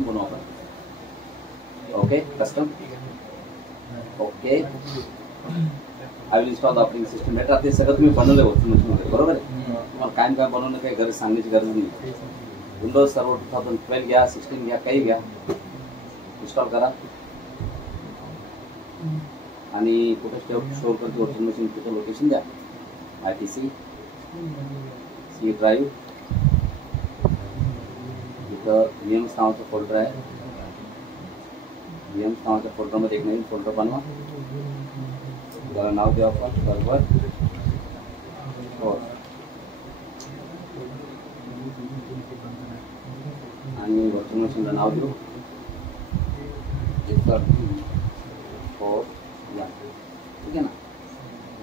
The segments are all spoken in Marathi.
वर्चुअल बनवू आपण. Okay, custom. Okay, I will install the operating system. बेटा ते सगळं तुम्ही बनवलं वर्चुअल मशीनमध्ये, बरोबर आहे. तुम्हाला काय काय बनवणं काही गरज सांगण्याची गरज नाही. विंडोज सर्व्हर 2012 घ्या, 16 घ्या, काही घ्या, इन्स्टॉल करा आणि कुठे स्टोअर करतो वर्चुअल मशीन तिथं लोकेशन द्या. ITC C ड्राईव्ह, इथं VMs नावाचं फोल्डर आहे. VMs नावाच्या फोल्डरमध्ये एक नवीन फोल्डर बनवा. त्याला नाव द्या आपण सर्व्हर 4 आणि वर्चुअल मशीनला नाव देऊ SRV4. ठीक आहे ना,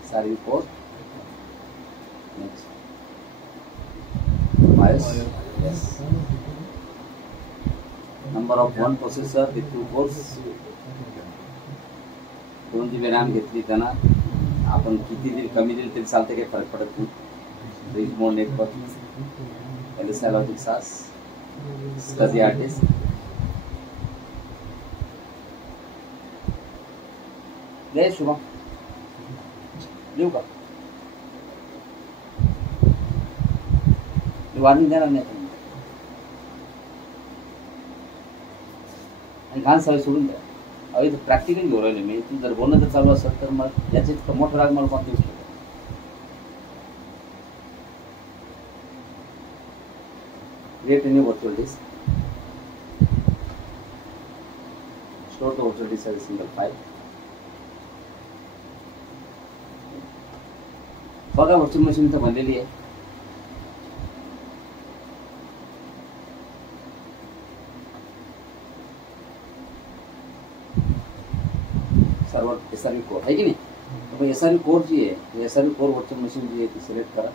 SRV4. Next BIOS. Yes. Number of 1 processor with 2 cores. 2 GB RAM घेतली त्यांना आपण किती दिली कमी दिली तरी चालते, काही फरक पडत नाही. रिच मोड नेटवर्क, LSI लॉजिक सास, SCSI आर्टिस्ट. जय शुभम, लिहू का? वाढून देणार नाही आणि घाण सवय सोडून द्या. अहो इथं प्रॅक्टिकल घेऊ राहिले मी. तू जर बोलणं जर चालू असेल तर मग याचे मोठं राग मला कोणतं दिसतो. Create new virtual disk. Store the virtual disk as a single file. बघा वर्चुअल मशीन तर बनलेली आहे. सर्वर SRV कोर आहे की नाही. तर SRV कोर जी आहे, SRV कोर वर्चुअल मशीन जी आहे ती सिलेक्ट करा.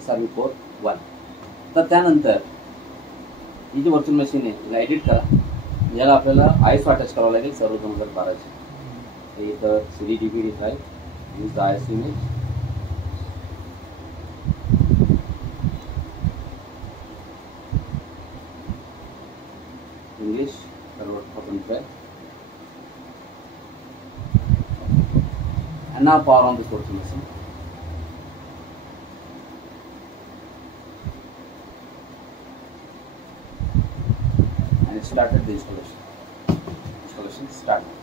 SRV core 1. तर त्यानंतर ही जी वर्चुअल मशीन आहे तिला एडिट करा. याला आपल्याला ISO अटॅच करावं लागेल सर्व 2012ची. इथं CD/DVD drive, use the ISO image. English server 2012. And now power on this virtual machine. And it started the installation. Installation start.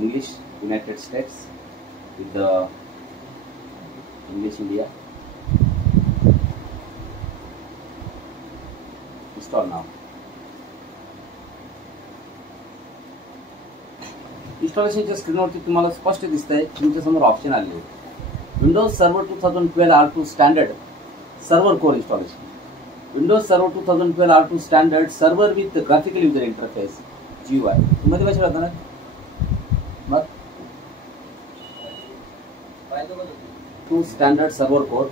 English United States with the English India. Install now. इन्स्टॉलेशनच्या स्क्रीनवरती तुम्हाला स्पष्ट दिसतंय तुमच्या समोर ऑप्शन आले आहे. Windows server 2012 R2 standard server core installation. Windows server 2012 R2 standard server with graphical user interface GUI. मध्ये भाषा राहता ना मग two standard server core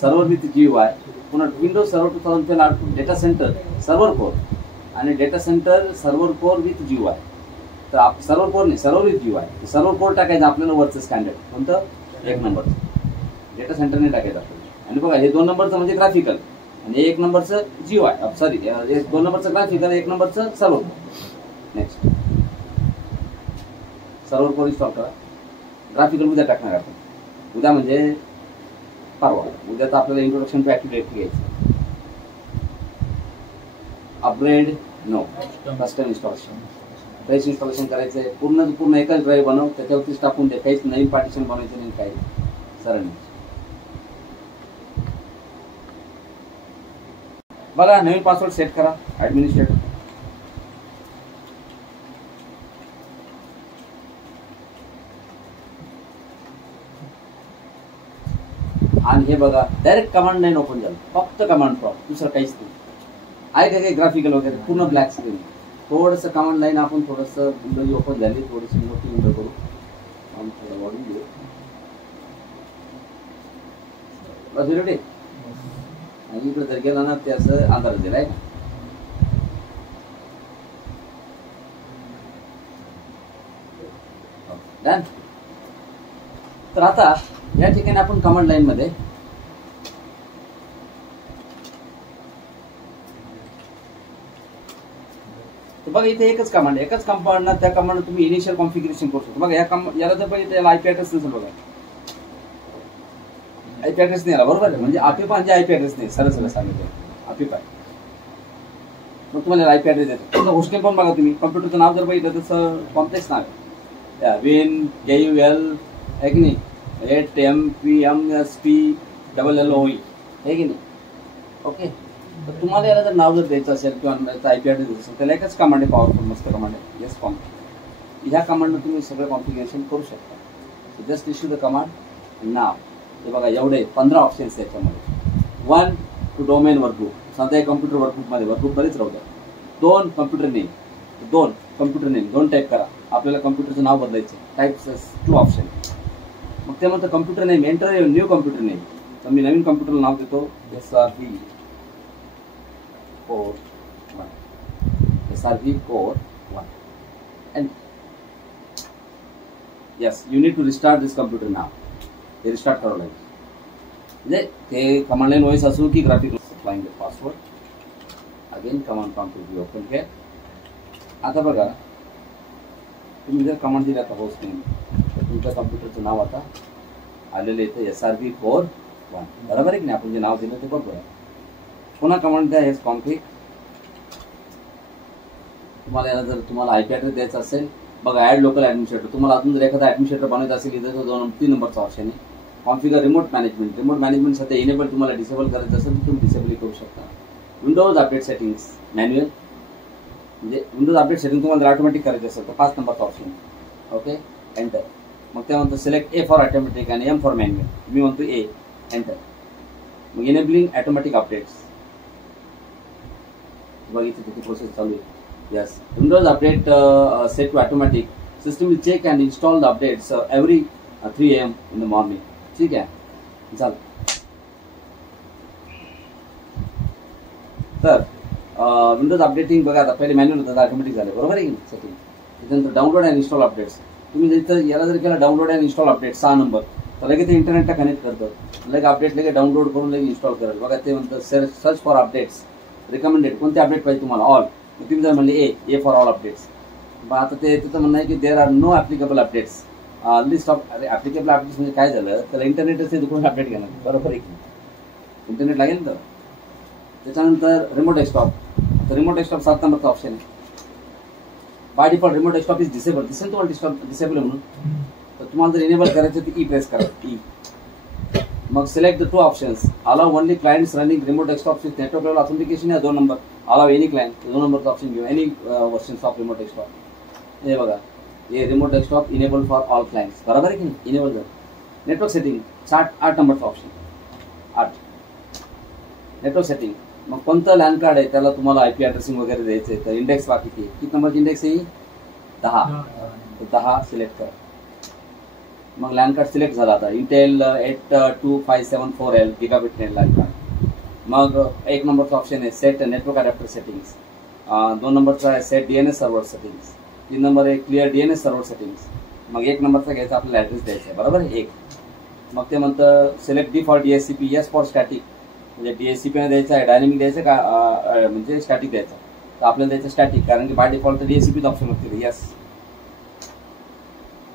server with GUI. पुन्हा Windows server 2012 R2 data center server core आणि data center server core with GUI. तर सर्व्हर कोर नाही, server with GUI. Server core टाकायचं आपल्याला वरचं स्टँडर्ड कोणतं 1 नंबरचं. डेटा सेंटरने टाकायचं आपल्याला. आणि बघा हे 2 नंबरचं म्हणजे ग्राफिकल आणि 1 नंबरचं GUI. सॉरी 2 नंबरचं ग्राफिकल, 1 नंबरचं server core. Next server core install करा. ग्राफिकल उद्या टाकणार आपण. उद्या म्हणजे परवा. उद्या तर आपल्याला इंट्रोडक्शन टू ऍक्टिव्ह डायरेक्टरी घ्यायचं. Upgrade no, custom installation. Fresh installation करायचं आहे. पूर्ण एकच ड्राईव्ह बनव, त्याच्यावरतीच टाकून दे. काहीच नवीन पार्टिशन बनवायचं नाही, काही सरळ. बघा नवीन पासवर्ड सेट करा. ऍडमिनिस्ट्रेटर आणि हे बघा डायरेक्ट कमांड लाईन ओपन झालं. फक्त कमांड प्रॉम्प्ट, दुसरं काहीच नाही. आहे का काही ग्राफिकल वगैरे पूर्ण ब्लॅक स्क्रीन. थोडंसं कमांड लाईन आपण थोडंसं विंडो ओपन झाली, थोडीशी मोठी विंडो करू. थोडं वाढून घेऊ. पॉसिबिलिटी आणि इकडे जर गेला ना ते असं अंधार दिला आहे. डन. तर आता या ठिकाणी आपण कमांड लाईन मध्ये बघा इथे एकच कमांड आहे. एकच कमांड ना त्या कमांड तुम्ही इनिशियल कॉन्फिगरेशन करू शकता. बघा याला जर बघितलं याला आयपी ऍड्रेस नसेल. बघा आयपी ऍड्रेस नाही आला बरोबर आहे. म्हणजे आपिपा म्हणजे आयपी ऍड्रेस नाही. सरळ सरळ सांगितलं आपिपा. मग तुम्हाला आयपी ऍड्रेस देतो. होस्टनेम पण बघा तुम्ही कॉम्प्युटरचं नाव जर बघितलं तसं कॉम्प्लेक्स नाव आहे. विन KUL आहे की नाही. 8MPMSPLLOE आहे की नाही. ओके. तर तुम्हाला याला जर नाव जर द्यायचं असेल किंवा आयपी ऍड्रेस द्यायचं असेल त्याला एकच कमांड आहे. पॉवरफुल मस्त कमांड आहे. Yes computer. ह्या कमांडनं तुम्ही सगळं कॉन्फिगरेशन करू शकता. जस्ट इश्यू द कमांड नाव. हे बघा एवढे 15 ऑप्शन्स आहेत त्याच्यामध्ये. 1 टू डोमेन वर्कग्रुप. समजा एक कम्प्युटर वर्कग्रुपमध्ये वर्कग्रुप बरेच राहू द्या. 2 computer name. 2 computer name 2 type करा. आपल्याला कम्प्युटरचं नाव बदलायचं. Type 2 option. मग ते म्हणतं computer name enter new computer name. तर मी नवीन कम्प्युटरला नाव देतो SRV Core 1. SRV Core 1. And yes, you need to restart this computer now. ते रिस्टार्ट करावं लागेल. म्हणजे ते कमांड लाईन व्हॉइस असो की graphic applying the password. Again command prompt will be open care. आता बघा तुम्ही जर कमांड दिला आता होस्ट नेम तर तुमच्या कम्प्युटरचं नाव आता आलेलं येतं SRV Core 1. बरोबर आहे की नाही. आपण जे नाव दिलं ते बरोबर आहे. पुन्हा कमांड द्या हेच कॉन्फिग. तुम्हाला याला जर तुम्हाला आयपी ऍड्रेस द्यायचा असेल बघा ऍड लोकल ऍडमिनिस्ट्रेटर. तुम्हाला अजून जर एखादा ऍडमिनिस्ट्रेटर बनवायचा असेल इथं 3 नंबरचा ऑप्शन आहे. Configure remote management. Remote management सध्या इनेबल तुम्हाला डिसेबल करायचं असेल तर तुम्ही डिसेबल करू शकता. Windows update settings manual. म्हणजे विंडोज अपडेट सेटिंग तुम्हाला जर ऑटोमॅटिक करायचं असेल तर 5 नंबरचा ऑप्शन. Okay enter. मग त्यानंतर सिलेक्ट A फॉर ऑटोमॅटिक आणि M फॉर मॅन्युअल. मी म्हणतो A एंटर. मग इनेबलिंग ऑटोमॅटिक अपडेट्स. बघितलं तिथे प्रोसेस चालू आहे. Yes, Windows update set to automatic. System will check and install the updates every 3 AM in the morning. ठीक आहे. चल. तर विंडोज अपडेटिंग बघा आता पहिले मॅन्युअल होतं ऑटोमॅटिक झालं बरोबर आहे की सेटिंग. त्याच्यानंतर डाउनलोड अँड इन्स्टॉल अपडेट्स. तुम्ही जर याला जर केला download and install update 6 number तर लगेच ते इंटरनेटला कनेक्ट करतं. लगेच अपडेट लगेच डाउनलोड करून लगेच इन्स्टॉल करेल. बघा ते म्हणतं सर्च फॉर अपडेट्स रिकमेंडेड. कोणते अपडेट पाहिजे तुम्हाला ऑल. तुम्ही जर म्हणले A फॉर ऑल अपडेट्स. मग आता ते तिथं म्हणणं आहे की there are no applicable updates. List of applicable updates म्हणजे काय झालं त्याला इंटरनेट असेल कुठून अपडेट घेणार बरोबर आहे की इंटरनेट लागेल तर. त्याच्यानंतर रिमोट डेस्कटॉप. तर रिमोट डेस्कटॉप 7 नंबरचा ऑप्शन आहे. By default remote desktop is disable. दिसेल तुम्हाला डेस्कटॉप डिसेबल म्हणून. तर तुम्हाला जर इनेबल करायचं तर E प्रेस करा. E. मग select the 2 options. Allow only clients running remote desktop with network level authentication या 2 नंबर. अलाव एनी क्लायंट 2 नंबरचा ऑप्शन घेऊ. Any versions of remote desktop. हे बघा हे remote desktop enable for all clients बरोबर आहे की नाही. इनेबल झालं. नेटवर्क सेटिंग 8 नंबरचा ऑप्शन. 8 network setting. मग कोणतं लॅन कार्ड आहे त्याला तुम्हाला आयपी ॲड्रेसिंग वगैरे द्यायचं आहे तर इंडेक्स बाकी किती नंबरची इंडेक्स आहे 10. तर 10 सिलेक्ट करा. मग लॅन कार्ड सिलेक्ट झाला. आता Intel 82574L gigabit LAN card. मग 1 नंबरचा ऑप्शन आहे सेट नेटवर्क अडॅप्टर सेटिंग्स. 2 नंबरचा आहे set DNS server settings. 3 number आहे क्लिअर DNS सर्व्हर सेटिंग्स. मग 1 नंबरचा घ्यायचा आपल्याला ॲड्रेस द्यायचा आहे बरोबर आहे 1. मग ते म्हणतं select D for DHCP yes for static. म्हणजे DHCP द्यायचं आहे डायनेमिक द्यायचं का म्हणजे स्टॅटिक द्यायचं. तर आपल्याला द्यायचं स्टॅटिक कारण की बाय डिफॉल्ट तर DHCPचं ऑप्शन होते. Yes.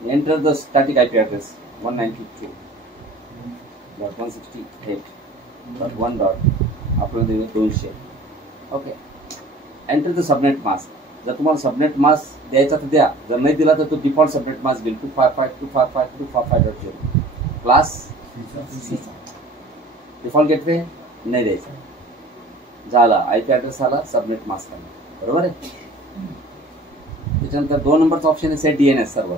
Enter the static IP address 192.168.1. आपल्याला 200. Okay. Enter the subnet mask. जर तुम्हाला सबनेट मास्क द्यायचा तर द्या. जर नाही दिला तर तो डिफॉल्ट सबनेट मास्क देईल 255.255.255.0. क्लास डिफॉल्ट गेटवे नाही द्यायचा. झाला आयपी ॲड्रेस आला सबनेट मास्क आला बरोबर आहे. त्याच्यानंतर 2 नंबरचा ऑप्शन आहे सेट DNS सर्व्हर.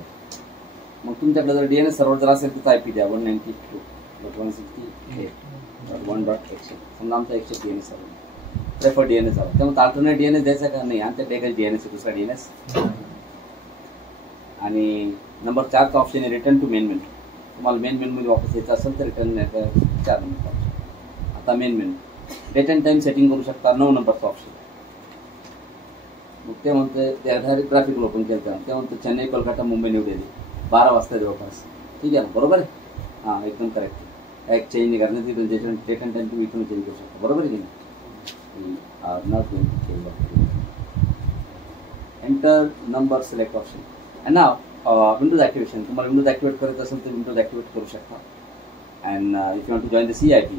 मग तुमच्याकडे जर DNS सर्व्हर जर असेल तर आयपी द्या 192.168.1.1. समजा आमचा 100 DNS सर्व्हर प्रेफर DNS झाला त्यामुळे अल्टरनेट DNS द्यायचा का नाही. आमच्या एकच DNS आहे दुसरा DNS. आणि नंबर 4चा ऑप्शन आहे रिटर्न टू मेन मेनू. तुम्हाला मेन मेनूमध्ये वापस यायचं असेल तर रिटर्न 4 नंबरचा ऑप्शन. शकता main menu. Date and time setting करू शकता. 9 नंबरचा ऑप्शन. मग ते म्हणते ते डायरेक्ट ग्राफिकल ओपन केलं ते म्हणतं चेन्नई कोलकाता मुंबई न्यू दिल्ली 12 वाजता जवळपास. ठीक आहे ना, बरोबर आहे. हां एकदम करेक्ट. एक चेंज नाही करण्याची डेट अँड टाइम तुम्ही इथून चेंज करू शकता. बरोबर आहे की नाही. Not going to change. Enter number select option. And नाव विंडोज ॲक्टिवेशन. तुम्हाला विंडोज ॲक्टिवेट करायचं असेल तर विंडोज ॲक्टिवेट करू शकता. And if you want to join the CIP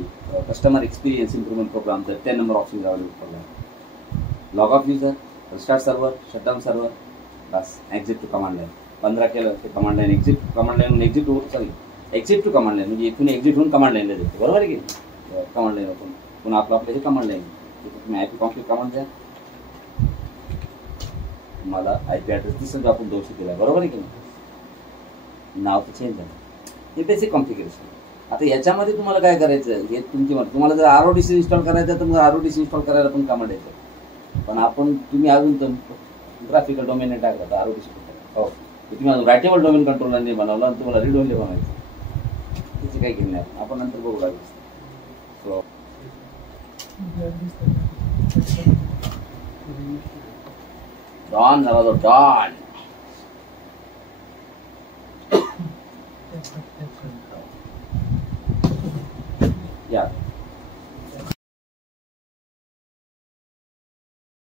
customer experience improvement program तर 10 number option available for that. Log off user, restart server, shutdown server, बस एक्झिट टू कमांड लाईन. 15 केलं ते command line exit command line exit to command line म्हणजे इथून एक्झिट होऊन कमांड लाईनला देतो. बरोबर आहे की कमांड लाईन ओपन पुन्हा आपल्याचे कमांड लाईन तिथे तुम्ही IP कॉन्फिग कमांड द्या. तुम्हाला IP ॲड्रेस दिसेल जो आपण 200 दिला. बरोबर आहे की नाही. नाव तर चेंज झालं. हे बेसिक कॉन्फिगरेशन. आता याच्यामध्ये तुम्हाला काय करायचं हे तुमची मत. तुम्हाला जर RODC इन्स्टॉल करायचं तर मग RODC इन्स्टॉल करायला पण कमांड येतं. पण आपण तुम्ही अजून तर ग्राफिकल डोमेन नाही टाकला तर RODC हो तुम्ही अजून रायटेबल डोमेन कंट्रोलर नाही बनवलं आणि तुम्हाला रीड ओनली बनवायचं त्याची काही घेणे आपण नंतर बघू लागेल. सो डॉन झाला तो डॉन. या